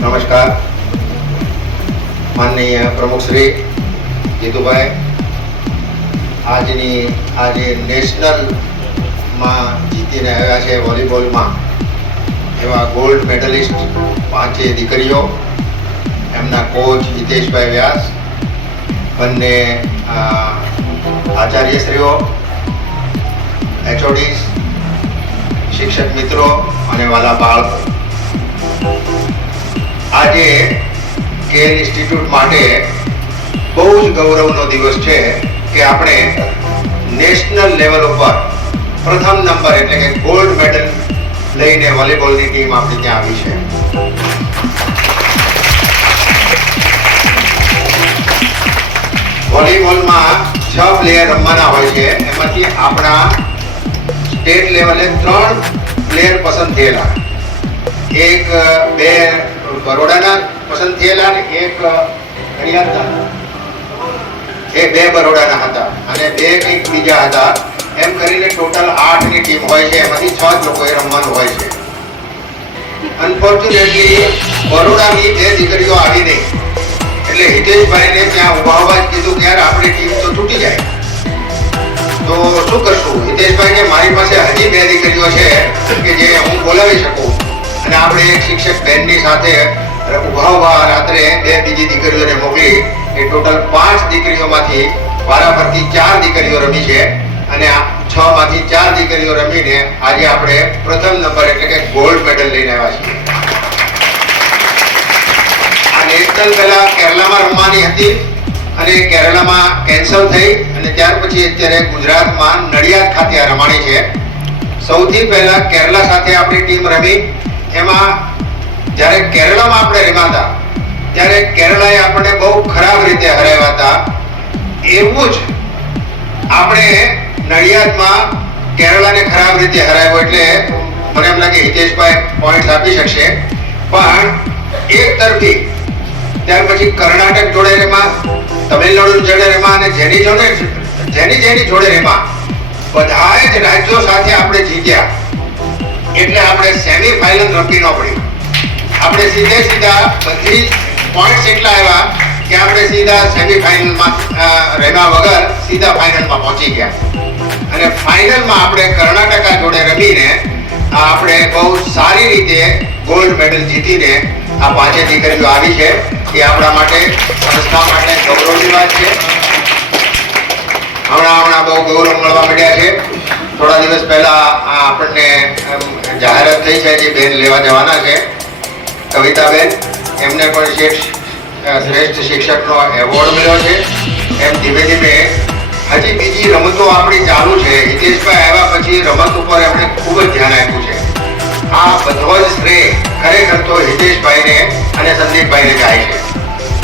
નમસ્કાર. માનનીય પ્રમુખ શ્રી જીતુભાઈ, આજે નેશનલમાં જીતીને આવ્યા છે વોલીબોલમાં, એવા ગોલ્ડ મેડલિસ્ટ 5 દીકરીઓ, એમના કોચ હિતેશભાઈ વ્યાસ, બંને આચાર્યશ્રીઓ, એચઓડીસ, શિક્ષક મિત્રો અને વાલા બાળકો, આજે કેર ઇન્સ્ટિટ્યૂટ માટે બહુ જ ગૌરવનો દિવસ છે કે આપણે નેશનલ લેવલ ઉપર પ્રથમ નંબર એટલે કે ગોલ્ડ મેડલ લઈને વોલીબોલની ટીમ આપણી ત્યાં આવી છે. વોલીબોલમાં 6 પ્લેયર રમવાના હોય છે, એમાંથી આપણા સ્ટેટ લેવલે 3 પ્લેયર પસંદ થયેલા, 2 બરોડાના પસંદ થયેલા અને 1 નડિયાદના, એ 2 બરોડાના હતા અને 2 કંઈક બીજા હતા. એમ કરીને ટોટલ 8ની ટીમ હોય છે, એમાંથી 6 લોકોએ રમવાનું હોય છે. અનફોર્ચ્યુનેટલી બરોડાની 2 દીકરીઓ આવી નહીં, એટલે હિતેશભાઈને ત્યાં ઉભા જ કીધું કે યાર આપણી ટીમ તો તૂટી જાય, તો શું કરશું? હિતેશભાઈ કે મારી પાસે હજી 2 દીકરીઓ છે કે જે હું બોલાવી શકું, અને આપણે એક શિક્ષક બેનની સાથે ઉભા રાત્રે 2 બીજી દીકરીઓને મોકલી, એ ટોટલ 5 દીકરીઓમાંથી વારાફરતી 4 દીકરીઓ રમી છે અને 6માંથી 4 દીકરીઓ રમીને આજે આપણે પ્રથમ નંબર એટલે કે ગોલ્ડ મેડલ લઈને આવ્યા છીએ. આ નેશનલ પહેલા કેરલામાં રમવાની હતી અને કેરલામાં કેન્સલ થઈ અને ત્યાર પછી અત્યારે ગુજરાતમાં નડિયાદ ખાતે આ રમાણી છે. સૌથી પહેલા કેરલા સાથે આપણી ટીમ રમી. એમાં જ્યારે કેરલામાં આપણે રમ્યા હતા ત્યારે કેરલાએ આપણને બહુ ખરાબ રીતે હરાવ્યા હતા. એવું જ આપણે નડિયાદમાં કેરલાને ખરાબ રીતે હરાવ્યો, એટલે મને એમ લાગે હિતેશભાઈ પોઈન્ટ્સ આપી શકશે. પણ એક તરફી ત્યાર પછી કર્ણાટક જોડે રમ્યા, તમિલનાડુ જોડે રમ્યા અને જેની જોડે રમ્યા બધા જ રાજ્યો સાથે આપણે જીત્યા. એટલે આપણે સેમીફાઇનલ રમી ન પડી. આપણે સીધા બધી પોઈન્ટ્સ એટલા આવ્યા કે આપણે સીધા સેમીફાઇનલમાં રમ્યા વગર સીધા ફાઇનલમાં પહોંચી ગયા. અને ફાઇનલમાં આપણે કર્ણાટકા જોડે રમીને આપણે બહુ સારી રીતે ગોલ્ડ મેડલ જીતીને આ 5 દીકરીઓ આવી છે. એ આપણા માટે, સંસ્થા માટે ગૌરવની વાત છે. હમણાં બહુ ગૌરવ મળવા માંડ્યા છે. થોડા દિવસ પહેલા આપણને જાહેરાત થઈ છે જે બેન લેવા જવાના છે, કવિતાબેન, એમને પણ શ્રેષ્ઠ શિક્ષકનો એવોર્ડ મળ્યો છે. એમ ધીમે ધીમે હજી બીજી રમતો આપણી ચાલુ છે. હિતેશભાઈ આવ્યા પછી રમત ઉપર એમણે ખૂબ જ ધ્યાન આપ્યું છે. આ બધો જ શ્રેય ખરેખર તો હિતેશભાઈને અને સંદીપભાઈને જાય છે.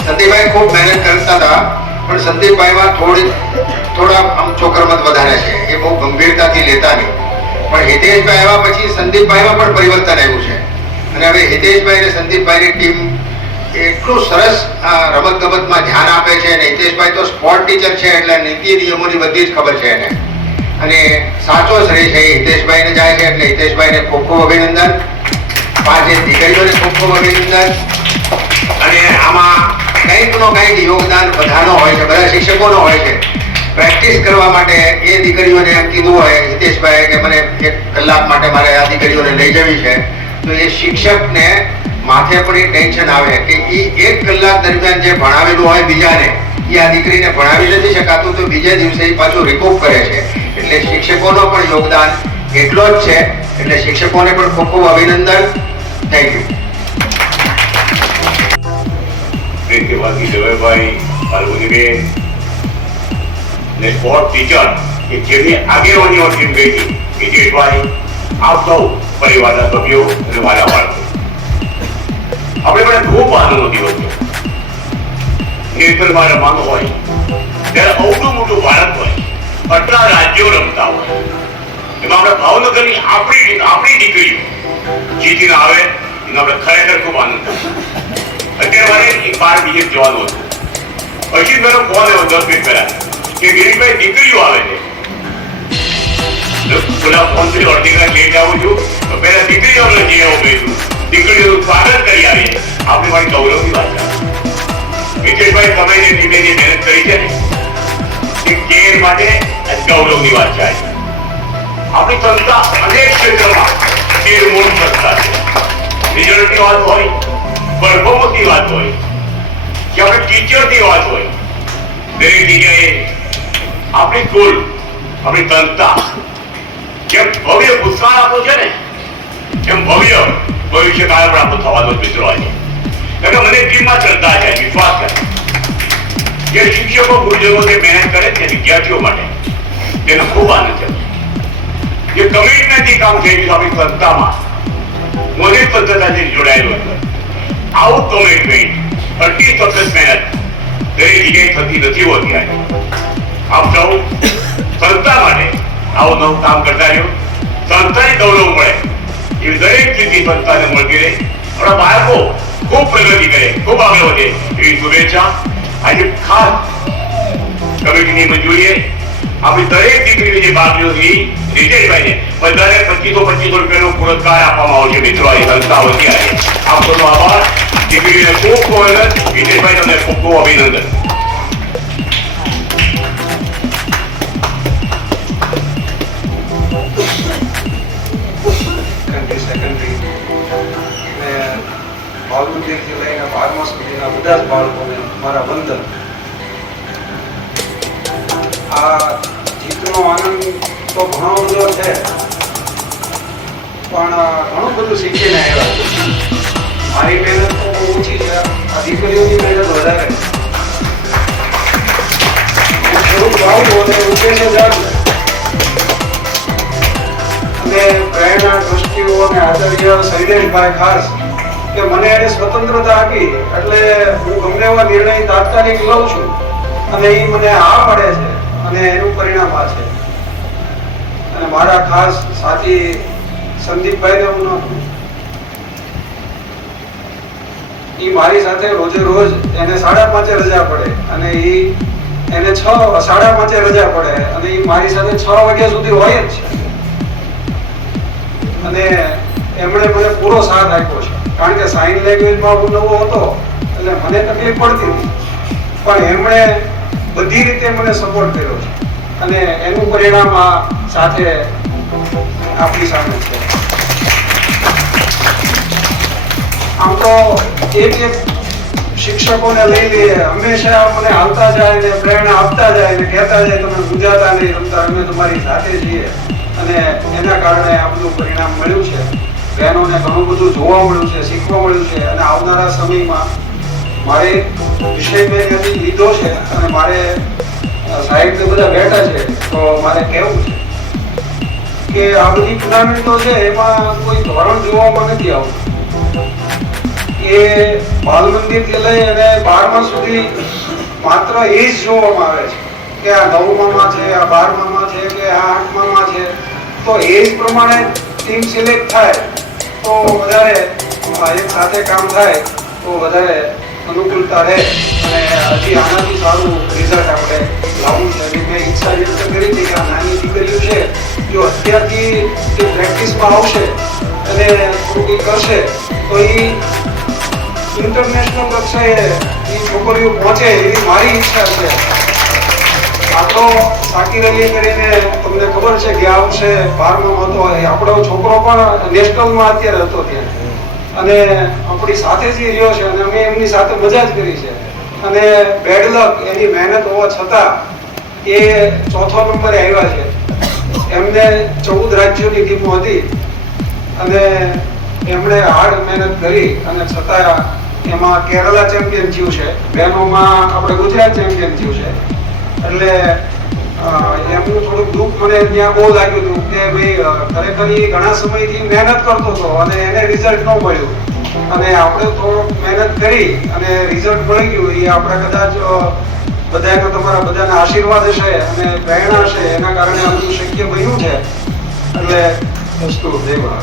સંદીપભાઈ ખૂબ મહેનત કરતા હતા, પણ સંદીપભાઈમાં થોડા આમ ચોકરમત વધારે છે, એ બહુ ગંભીરતાથી લેતા નહીં. પણ હિતેશભાઈ આવ્યા પછી સંદીપભાઈમાં પણ પરિવર્તન આવ્યું છે. અને હવે હિતેશભાઈ અને સંદીપભાઈની ટીમ એટલું સરસ રમત ગમતમાં ધ્યાન આપે છે. અને હિતેશભાઈ તો સ્પોર્ટ ટીચર છે, એટલે નીતિ નિયમોની બધી જ ખબર છે એને. અને સાચો શ્રેય છે હિતેશભાઈને જાય છે. એટલે હિતેશભાઈને ખૂબ ખૂબ અભિનંદન, 5 દીકરીઓને ખૂબ ખૂબ અભિનંદન. અને આમાં કંઈક યોગદાન બધાનો હોય છે, બધા શિક્ષકોનો હોય છે. પ્રેક્ટિસ કરવા માટે એ દીકરીઓને એમ કીધું હોય હિતેશભાઈ કે મને 1 કલાક માટે મારે આ દીકરીઓને લઈ જવી છે, તો એ શિક્ષકને માથે પણ એ ટેન્શન આવે કે એ 1 કલાક દરમિયાન જે ભણાવેલું હોય બીજાને, એ આ દીકરીને ભણાવી નથી શકાતું, તો બીજા દિવસે એ પાછું રિકૂપ કરે છે. એટલે શિક્ષકોનો પણ યોગદાન એટલો જ છે. એટલે શિક્ષકોને પણ ખૂબ ખૂબ અભિનંદન. Thank you. ફાલ્ગુનીબેન ને સ્પોર્ટ ટીચર કે જેમની આગેવાનીઓ ટીમ ગઈ હતી, હિતેશભાઈ, આપ સૌ પરિવારના સભ્યો અને વાલા બાળકો, આપણે પણ ખૂબ આનંદનો દિવસ છે. નેશનલમાં રમવાનું હોય ત્યારે અવડું મોટું ભારત હોય, આટલા રાજ્યો રમતા હોય, એમાં આપણે ભાવનગરની આપણી દીકરીઓ જીતીને આવે એનો આપણે ખરેખર ખૂબ આનંદ થાય. અત્યારે મારે એક બાર બીજે જવાનું હતું, પછી મારો ફોન આવ્યો 10 મિનિટ પહેલા કે ગિરીશભાઈ દીકરીઓ આવે છે. પેલા ફોન થી અડધી કલાક લેટ આવું છું, તો પહેલા દીકરીઓ આપણે જઈ આવું કહીશું, દીકરીઓનું સ્વાગત કરી આવીએ. આપણે દીકરીઓએ તમે જે ધીમે જે મહેનત કરી છે ને એ કેર માટે ગૌરવની વાત છે. આપણી સંસ્થા અનેક ક્ષેત્રમાં નિર્મૂળ સંસ્થા છે. રિઝલ્ટની વાત હોય, પરફોર્મન્સની વાત હોય કે આપણે ટીચરની વાત હોય, દરેક જગ્યાએ આપણી સ્કૂલ, આપણી સંસ્થા જેમ ભવ્ય ભૂતકાળ આપો છે ને એમ ભવ્ય ભવિષ્યકાળ પણ આપણો થવાનો જ મિત્રો આજે. કારણ કે મને ટીમમાં શ્રદ્ધા છે, વિશ્વાસ છે. જે શિક્ષકો ગુરુજનો જે મહેનત કરે છે વિદ્યાર્થીઓ માટે તેનો ખૂબ આનંદ છે. જે કમિટમેન્ટથી કામ થઈ ગયું આપણી સંસ્થામાં હું અનેક સંસ્થાથી જોડાયેલો છું. આવું કમિટમેન્ટ, અતિ સખત મહેનત દરેક જગ્યાએ થતી નથી હોતી. આપ સૌ સંસ્થા માટે આવું નવું કામ કરતા રહ્યો, સંસ્થાને ગૌરવ મળે એવી દરેક સ્થિતિ સંસ્થાને મળતી રહે, આપણા બાળકો ખૂબ પ્રગતિ કરે, ખૂબ આગળ વધે એવી શુભેચ્છા. આજે ખાસ કમિટીની મંજૂરીએ આપણી દરેક દીકરીની જે બાકીઓથી રીતેશભાઈને બધાને 2500 રૂપિયાનો પુરસ્કાર આપવામાં આવશે મિત્રો. આ સંસ્થા વતી આજે આપ સૌનો આભાર. દીકરીને ખૂબ ખૂબ અભિનંદન. રીતેશભાઈ તમને ખૂબ ખૂબ અભિનંદન. સેકન્ડરી અને બાલમંદિરથી લઈને 12મા સુધીના બધા જ બાળકોને મારા વંદન. આ જીતનો આનંદ તો ઘણો બધો છે, પણ ઘણું બધું શીખીને આવ્યા. મારી મહેનત તો બહુ ઓછી છે, આ દીકરીઓની મહેનત વધારે. હું ખેડૂત ભાવું અને ઉદ્દેશ્ય જાણું અને પ્રેરણા દ્રષ્ટિઓ અને આચાર્ય શૈલેષભાઈ ખાસ કે મને એને સ્વતંત્રતા આપી એટલે હું ગમે એવા નિર્ણય તાત્કાલિક લઉં છું અને એ મને આ પડે છે અને એનું પરિણામ આ છે. અને મારા ખાસ સાથી સંદીપભાઈને હું એ મારી સાથે રોજે રોજ એને 5:30 રજા પડે અને એને 5:30 રજા પડે અને એ મારી સાથે 6 વાગ્યા સુધી હોય જ છે. અને એમણે મને પૂરો સાથ આપ્યો છે, કારણ કે સાઇન લેંગ્વેજમાં હું નવો હતો એટલે મને તકલીફ પડતી હતી, પણ એમણે બધી રીતે મને સપોર્ટ કર્યો છે અને એનું પરિણામ આ સાથે આપણી સામે છે. આમ તો એક શિક્ષકોને લઈ લઈએ, હંમેશા મને હાલતા જાય ને પ્રેરણા આપતા જાય ને કહેતા જાય તમે મૂંઝાતા નહીં, રમતા અમે તમારી સાથે છીએ. અને એના કારણે આ બધું પરિણામ મળ્યું છે. બહેનોને ઘણું બધું જોવા મળ્યું છે, શીખવા મળ્યું છે. અને આવનારા સમયમાં મારે વિષય મેં ત્યાંથી લીધો છે અને મારે સાહેબ બધા બેઠા છે તો મારે કહેવું છે કે આ બધી ટુર્નામેન્ટો છે એમાં કોઈ ધોરણ જોવામાં નથી આવતું. એ બાલ મંદિરથી લઈ અને 12મા સુધી માત્ર એ જ જોવામાં આવે છે કે આ 9મામાં છે, આ 12મામાં છે કે આ 8મામાં છે. તો એ જ પ્રમાણે ટીમ સિલેક્ટ થાય તો વધારે એક સાથે કામ થાય તો વધારે અનુકૂળતા રહે અને હજી આનાથી સારું રિઝલ્ટ આપણે લાવવું છે. મેં ઈચ્છા વ્યક્ત કરી હતી કે આ નાની દીકરીઓ છે જો અત્યારથી જે પ્રેક્ટિસમાં આવશે અને થોડુંક કરશે તો એ ઇન્ટરનેશનલ કક્ષાએ એ છોકરીઓ પહોંચે એવી મારી ઈચ્છા છે. આપણો સાકીર અલી કરીને તમને ખબર છે કે આ વર્ષે 12માં હતો, આપણો છોકરો પણ નેશનલમાં અત્યારે હતો ત્યાં અને આપણી સાથે જ રહ્યો છે અને અમે એમની સાથે મજા જ કરી છે. અને બેડ લક એની મહેનત હોવા છતાં એ 4થો નંબરે આવ્યા છે. એમને 14 રાજ્યોની ટીમો હતી અને એમણે હાર્ડ મહેનત કરી અને છતાં એમાં કેરલા ચેમ્પિયન થયું છે, બહેનોમાં આપણે ગુજરાત ચેમ્પિયન થયું છે. એટલે એમનું થોડુંક દુઃખ મને ત્યાં બહુ લાગ્યું હતું કે ભાઈ ખરેખર એ ઘણા સમયથી મહેનત કરતો હતો અને એને રિઝલ્ટ ન મળ્યું અને આપણે થોડુંક મહેનત કરી અને રિઝલ્ટ મળી ગયું. એ આપણે કદાચ બધાને તમારા બધાના આશીર્વાદ હશે અને પ્રેરણા હશે એના કારણે આ બધું શક્ય બન્યું છે. એટલે વસ્તુ દેવા